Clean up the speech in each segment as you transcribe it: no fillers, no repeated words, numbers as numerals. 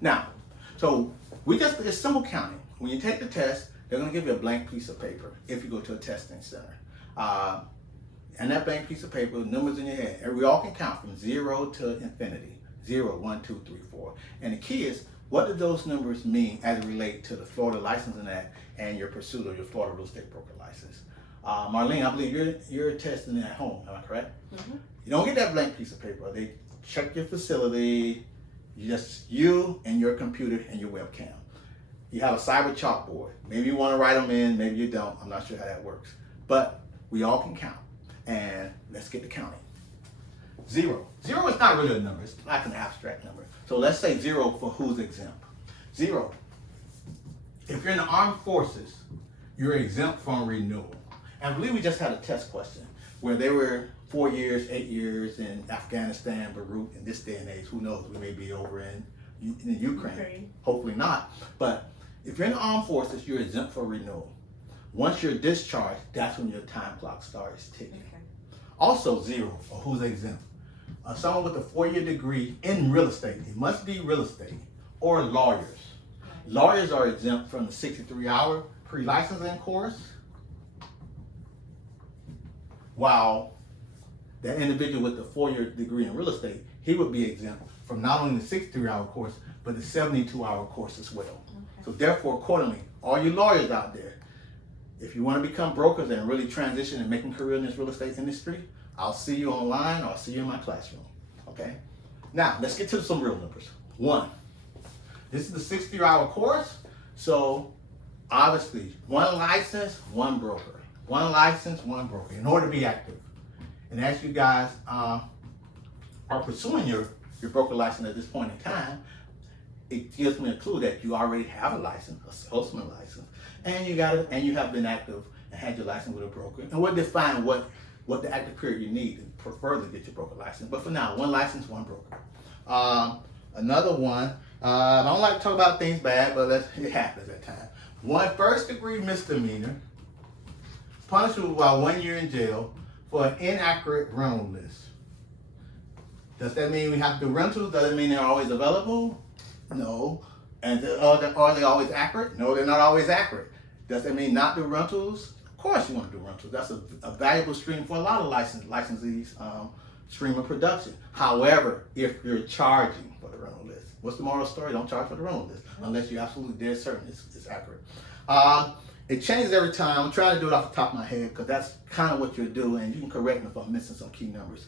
Now, so it's simple counting. When you take the test, they're going to give you a blank piece of paper if you go to a testing center. And that blank piece of paper, numbers in your head, and we all can count from 0 to infinity. 0, 1, 2, 3, 4. And the key is, what do those numbers mean as it relate to the Florida Licensing Act and your pursuit of your Florida real estate broker license? Marlene, I believe you're testing at home, am I correct? Mm-hmm. You don't get that blank piece of paper. They check your facility, you and your computer and your webcam. You have a cyber chalkboard. Maybe you want to write them in, maybe you don't. I'm not sure how that works. But we all can count. And let's get to counting. 0. 0 is not really a number. It's like an abstract number. So let's say 0 for who's exempt. 0. If you're in the armed forces, you're exempt from renewal. And I believe we just had a test question where they were 4 years, 8 years in Afghanistan, Beirut, in this day and age. Who knows? We may be over in Ukraine. Hopefully not. But if you're in the armed forces, you're exempt for renewal. Once you're discharged, that's when your time clock starts ticking. Okay. Also 0 for who's exempt. Someone with a 4-year degree in real estate, it must be real estate, or lawyers. Okay. Lawyers are exempt from the 63-hour pre-licensing course, while that individual with the 4-year degree in real estate, he would be exempt from not only the 63-hour course, but the 72-hour course as well. Okay. So therefore, accordingly, all you lawyers out there, if you want to become brokers and really transition and making a career in this real estate industry, I'll see you online, or I'll see you in my classroom, okay? Now, let's get to some real numbers. 1, this is the 60-hour course, so obviously, 1 license, 1 broker. 1 license, 1 broker, in order to be active. And as you guys are pursuing your broker license at this point in time, it gives me a clue that you already have a license, a salesman license, and you have been active and had your license with a broker. And we'll define what the active period you need to further get your broker license. But for now, 1 license, 1 broker. Another one, I don't like to talk about things bad, but it happens at times. 1 first-degree misdemeanor, punishable by 1 year in jail for an inaccurate rental list. Does that mean we have to do rentals? Does it mean they're always available? No. And are they always accurate? No, they're not always accurate. Does that mean not do rentals? Of course you want to do rentals. That's a valuable stream for a lot of licensees, stream of production. However, if you're charging for the rental list, what's the moral story? Don't charge for the rental list unless you're absolutely dead certain it's accurate. It changes every time. I'm trying to do it off the top of my head because that's kind of what you're doing, and you can correct me if I'm missing some key numbers.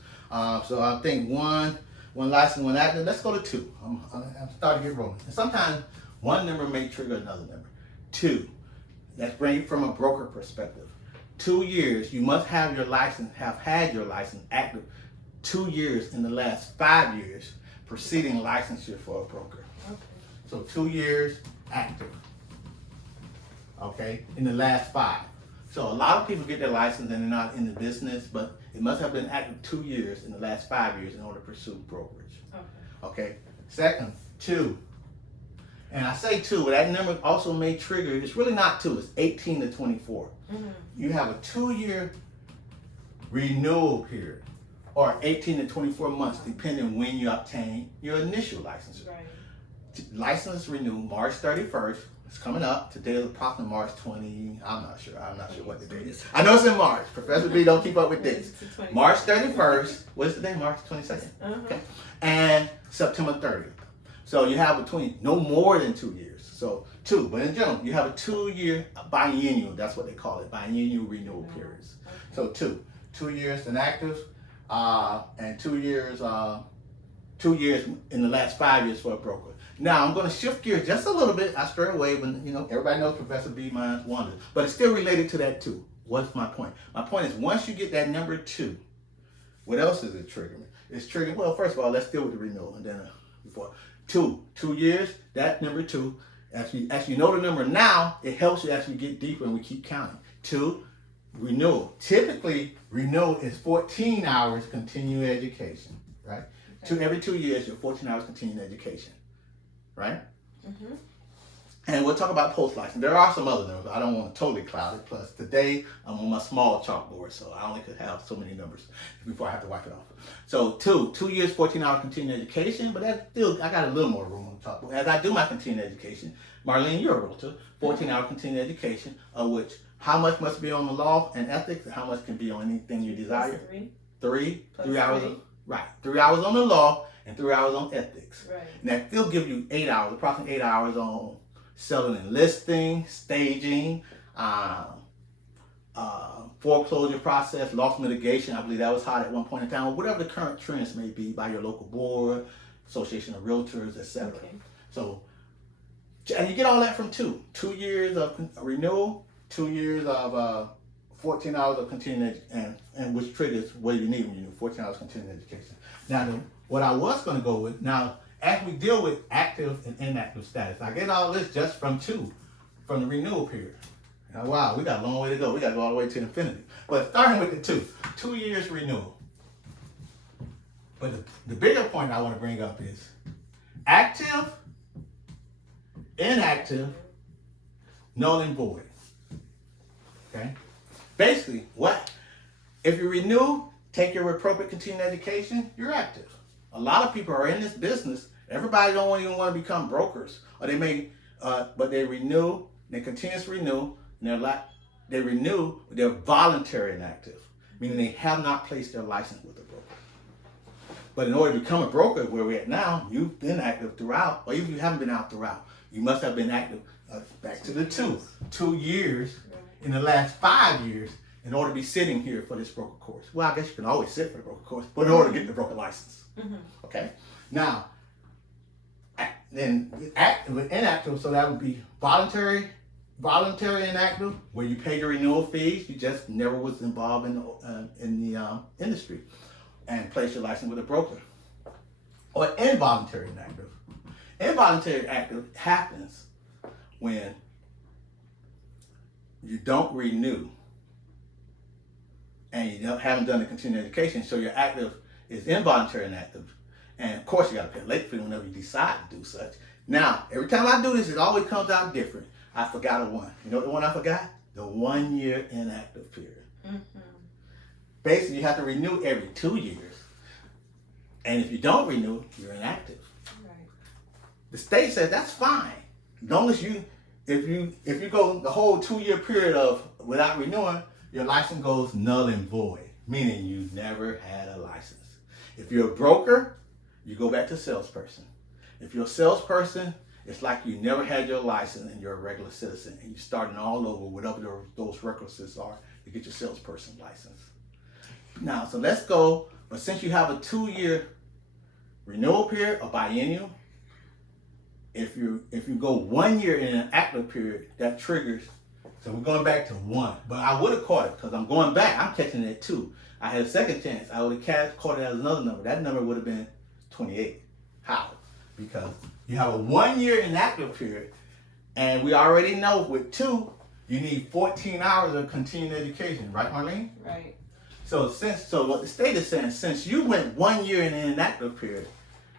So I think 1 license, 1 active. Let's go to 2. I'm starting to get rolling. And sometimes 1 number may trigger another number. 2. Let's bring it from a broker perspective. 2 years. You must have had your license active 2 years in the last 5 years preceding licensure for a broker. Okay. So 2 years active. Okay, in the last 5. So a lot of people get their license and they're not in the business, but it must have been active 2 years in the last 5 years in order to pursue brokerage. Okay. Second, 2. And I say 2, but that number also may trigger, it's really not 2, it's 18 to 24. Mm-hmm. You have a 2-year renewal period, or 18 to 24 months, depending when you obtain your initial license. Right. License renew March 31st. It's coming up. Today is approximately March 20. I'm not sure what the date is. I know it's in March. Professor B don't keep up with dates. March 31st. What is the day? March 22nd. Okay. And September 30th. So you have between no more than 2 years. So 2, but in general, you have a 2-year biennial. That's what they call it, biennial renewal periods. So 2 years inactive, and 2 years in the last 5 years for a broker. Now I'm going to shift gears just a little bit. I stray away when everybody knows Professor B minds wonders, but it's still related to that 2. What's my point? My point is once you get that number 2, what else is it triggering? It's triggering. Well, first of all, let's deal with the renewal, and then before 2 years. That number 2. As you know the number now, it helps you as we get deeper and we keep counting. 2, renewal. Typically, renewal is 14 hours continuing education, right? Okay. Every 2 years, you're 14 hours continuing education. Right? Mm-hmm. And we'll talk about post license. There are some other numbers. I don't want to totally cloud it. Plus, today I'm on my small chalkboard, so I only could have so many numbers before I have to wipe it off. So 2 years, 14-hour continuing education, but that's still, I got a little more room on the chalkboard. As I do my continuing education, Marlene, you're a realtor, 14-hour continuing education, of which how much must be on the law and ethics, and how much can be on anything you desire? Three hours. Right. 3 hours on the law and 3 hours on ethics. Right. And that still gives you 8 hours, approximately 8 hours on selling and listing, staging, foreclosure process, loss mitigation. I believe that was hot at one point in time, or whatever the current trends may be by your local board, association of realtors, etc. Okay. So, and you get all that from 2 years of renewal, 2 years of 14 hours of continuing and which triggers what you need when you do 14 hours continuing education. Now, what I was going to go with now. As we deal with active and inactive status, I get all this just from the renewal period. Now, wow, we got a long way to go. We got to go all the way to infinity. But starting with the 2 years renewal. But the bigger point I want to bring up is active, inactive, null and void. Okay? Basically, if you renew, take your appropriate continuing education, you're active. A lot of people are in this business. Everybody don't even want to become brokers, or they may, but they renew. They continuously renew. And they renew. They're voluntary inactive, meaning they have not placed their license with a broker. But in order to become a broker, where we're at now, you've been active throughout, or even if you haven't been out throughout, you must have been active. Back to the 2 years in the last 5 years in order to be sitting here for this broker course. Well, I guess you can always sit for the broker course, but in order to get the broker license. Mm-hmm. Okay. Now, then active and inactive, so that would be voluntary inactive, where you pay your renewal fees. You just never was involved in the industry and place your license with a broker. Or involuntary inactive. Involuntary inactive happens when you don't renew and you haven't done the continuing education, so your active is involuntary inactive. And of course, you got to pay a late fee whenever you decide to do such. Now, every time I do this, it always comes out different. I forgot a one. You know what the one I forgot? The 1 year inactive period. Mm-hmm. Basically, you have to renew every 2 years. And if you don't renew, you're inactive. Right. The state says that's fine. As long as if you go the whole 2 year period of without renewing, your license goes null and void, meaning you never had a license. If you're a broker, you go back to salesperson. If you're a salesperson, it's like you never had your license and you're a regular citizen and you're starting all over, whatever those requisites are to get your salesperson license. Now, so let's go, but since you have a 2 year renewal period or biennial, if you go 1 year in an active period, that triggers. So we're going back to 1, but I would have caught it because I'm going back. I'm catching it at 2. I had a second chance. I would have caught it as another number. That number would have been 28. How? Because you have a 1 year inactive period, and we already know with 2, you need 14 hours of continuing education, right, Marlene? Right. So what the state is saying, since you went 1 year in an inactive period,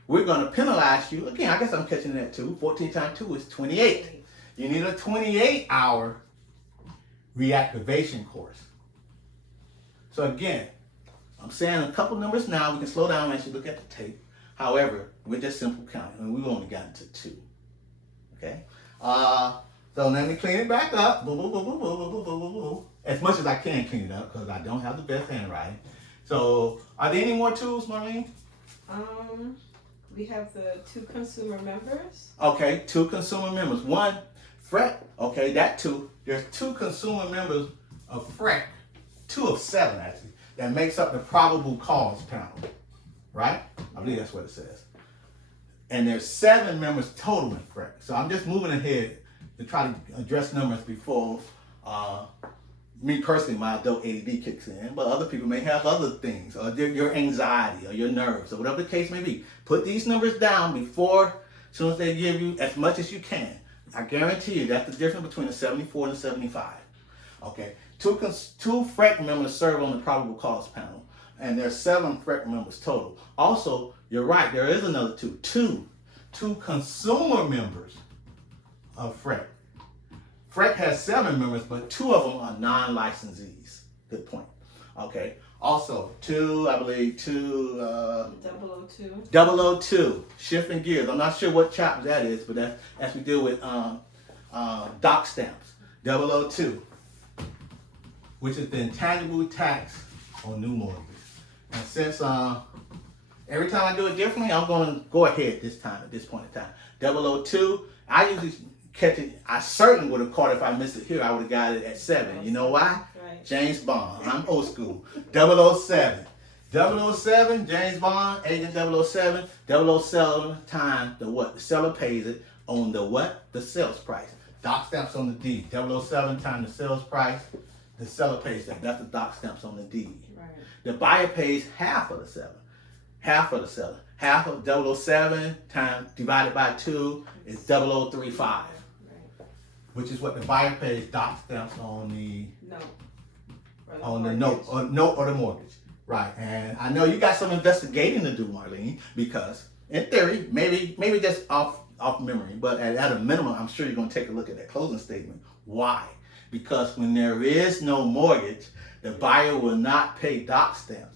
we're going to penalize you. Again, I guess I'm catching that too. 14 times 2 is 28. You need a 28-hour reactivation course. So again, I'm saying a couple numbers now. We can slow down as you look at the tape. However, we're just simple counting, and we've only gotten to 2. Okay? So let me clean it back up. As much as I can clean it up, because I don't have the best handwriting. So, are there any more tools, Marlene? We have the 2 consumer members. Okay, 2 consumer members. 1, FREC. Okay, that 2. There's 2 consumer members of FREC. 2 of 7, actually. That makes up the probable cause panel. Right? I believe that's what it says. And there's 7 members total in FREC. So I'm just moving ahead to try to address numbers before me personally, my adult ADD kicks in, but other people may have other things, or your anxiety, or your nerves, or whatever the case may be. Put these numbers down before, as soon as they give you as much as you can. I guarantee you that's the difference between a 74 and a 75. Okay, 2 FREC members serve on the probable cause panel, and there's 7 FREC members total. Also, you're right, there is another 2 consumer members of FREC. FREC has 7 members, but 2 of them are non-licensees. Good point. Okay. Also, I believe 002, shifting gears. I'm not sure what chapter that is, but that's as we deal with doc stamps. 002, which is the intangible tax on new mortgages. And since every time I do it differently, I'm going to go ahead this time at this point in time. 002, I usually catch it. I certainly would have caught it if I missed it here. I would have got it at 7. You know why? Right. James Bond. I'm old school. 007. 007, James Bond, Agent 007. 007 times the what? The seller pays it on the what? The sales price. Doc stamps on the deed. 007 times the sales price. The seller pays that. That's the doc stamps on the deed. Right. The buyer pays half of the seller. Half of the seller. Half of 007 times divided by 2 is 0035. Which is what the buyer pays doc stamps on the note or the mortgage. Right. And I know you got some investigating to do, Marlene, because in theory, maybe just off memory, but at a minimum, I'm sure you're going to take a look at that closing statement. Why? Because when there is no mortgage, the buyer will not pay doc stamps.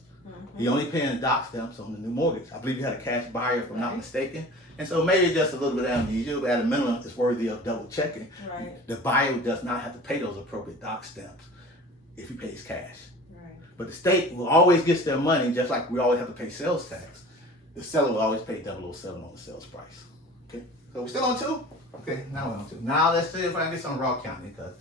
He only paying the doc stamps on the new mortgage. I believe you had a cash buyer, if I'm not mistaken. And so maybe just a little bit of amnesia, but at a minimum, it's worthy of double checking. Right. The buyer does not have to pay those appropriate doc stamps if he pays cash. Right. But the state will always get their money, just like we always have to pay sales tax. The seller will always pay 007 on the sales price. Okay, so we're still on 2? Okay, now we're on 2. Now let's see if I can get some raw counting, because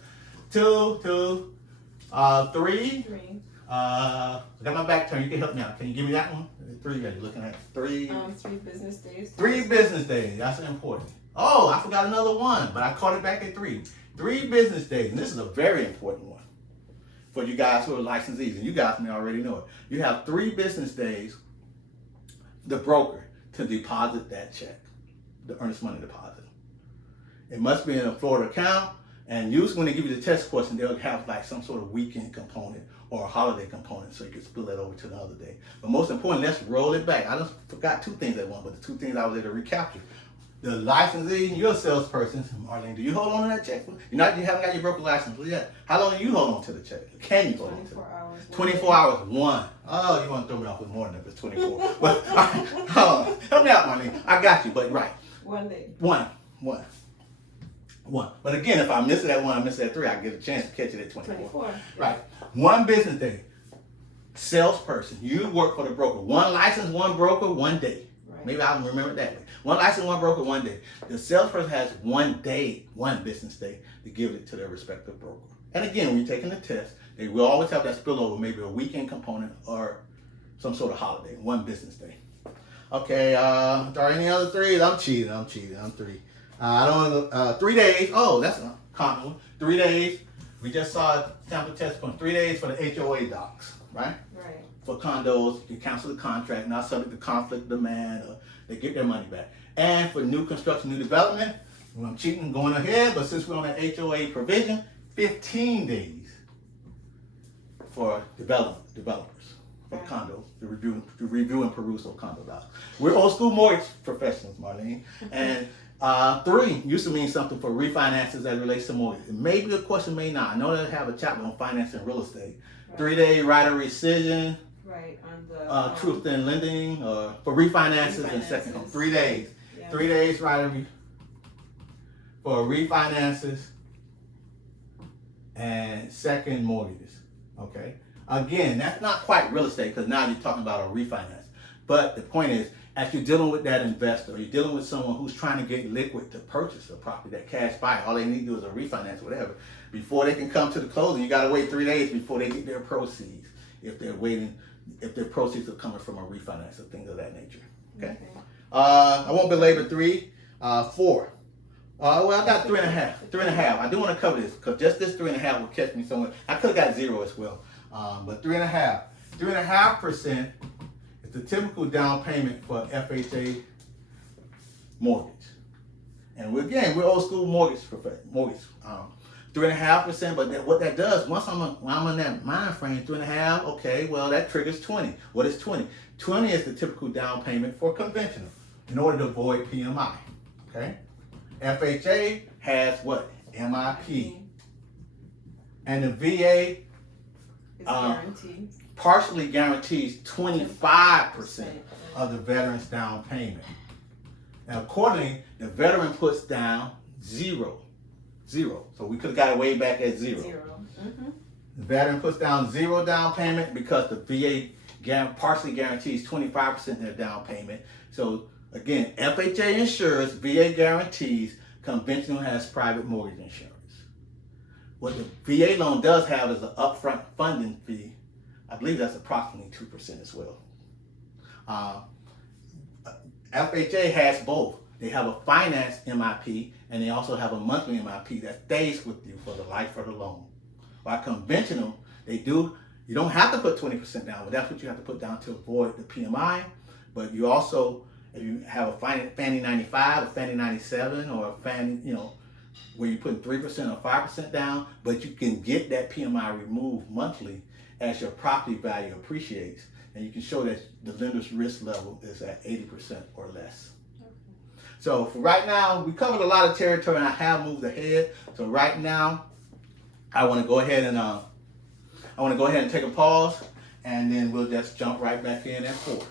2, 3. 3. I got my back turned. You can help me out. Can you give me that one? 3. Are you looking at 3? 3 business days. 3 business days. That's important. Oh, I forgot another one, but I caught it back at 3. 3 business days, and this is a very important one for you guys who are licensees, and you guys may already know it. You have 3 business days, the broker, to deposit that check, the earnest money deposit. It must be in a Florida account, and usually when they give you the test question, they'll have like some sort of weekend component or a holiday component, so you can spill that over to the other day. But most important, let's roll it back. I just forgot 2 things at once, but the 2 things I was able to recapture. The licensee, you're a salesperson. Marlene, do you hold on to that check? You haven't got your broker license yet. How long do you hold on to the check? Can you hold on to it? 24 hours. 24 hours, 1. Oh, you want to throw me off with more than if it's 24. But help me out, Marlene. I got you, but right. 1 day. 1. But again, if I miss it at 1, I miss it at 3, I get a chance to catch it at 24. Right. 1 business day. Salesperson. You work for the broker. 1 license, 1 broker, 1 day. Right. Maybe I'll remember it that way. 1 license, 1 broker, 1 day. The salesperson has 1 day, 1 business day to give it to their respective broker. And again, when you're taking the test, they will always have that spillover, maybe a weekend component or some sort of holiday. 1 business day. Okay. Are there any other 3s? I'm cheating. I'm 3. I don't 3 days. Oh, that's a common one. 3 days. We just saw a sample test point. 3 days for the HOA docs, right? Right. For condos, you cancel the contract, not subject to conflict demand, or they get their money back. And for new construction, new development, I'm cheating, going ahead, but since we're on an HOA provision, 15 days for developers, for condos, to review and peruse those condo docs. We're old school mortgage professionals, Marlene, and 3 used to mean something for refinances that relates to mortgage. It may be a question, may not. I know they have a chapter on financing real estate. Right. 3-day right of rescission. Right, on the truth in lending, for refinances and second home. 3 days. Yeah. 3 days right for refinances and second mortgages. Okay. Again, that's not quite real estate, because now you're talking about a refinance. But the point is, as you're dealing with that investor, or you're dealing with someone who's trying to get liquid to purchase a property, that cash buyer, all they need to do is a refinance, whatever. Before they can come to the closing, you got to wait 3 days before they get their proceeds. If their proceeds are coming from a refinance or things of that nature. Okay. I won't belabor 3. 4. Well, I got 3.5. 3.5. I do want to cover this, because just this 3.5 will catch me somewhere. I could have got 0 as well, but 3.5. 3.5% is the typical down payment for FHA mortgage. And we're old school mortgage. 3.5%, but what that does, once I'm in that mind frame, 3.5, okay, well, that triggers 20. What is 20? 20 is the typical down payment for conventional in order to avoid PMI, okay? FHA has what? MIP. And the VA It's guaranteed. partially guarantees 25% of the veteran's down payment. And accordingly, the veteran puts down zero. So we could have got it way back at zero. Mm-hmm. The veteran puts down zero down payment because the VA partially guarantees 25% of their down payment. So again, FHA insures, VA guarantees, conventional has private mortgage insurance. What the VA loan does have is an upfront funding fee. I believe that's approximately 2% as well. FHA has both. They have a finance MIP and they also have a monthly MIP that stays with you for the life of the loan. While conventional, you don't have to put 20% down, but that's what you have to put down to avoid the PMI. But you also, if you have a Fannie 95, a Fannie 97, or a Fannie, where you put 3% or 5% down, but you can get that PMI removed monthly as your property value appreciates, and you can show that the lender's risk level is at 80% or less. So for right now, we covered a lot of territory and I have moved ahead. So right now, I want to go ahead and take a pause, and then we'll just jump right back in at 4.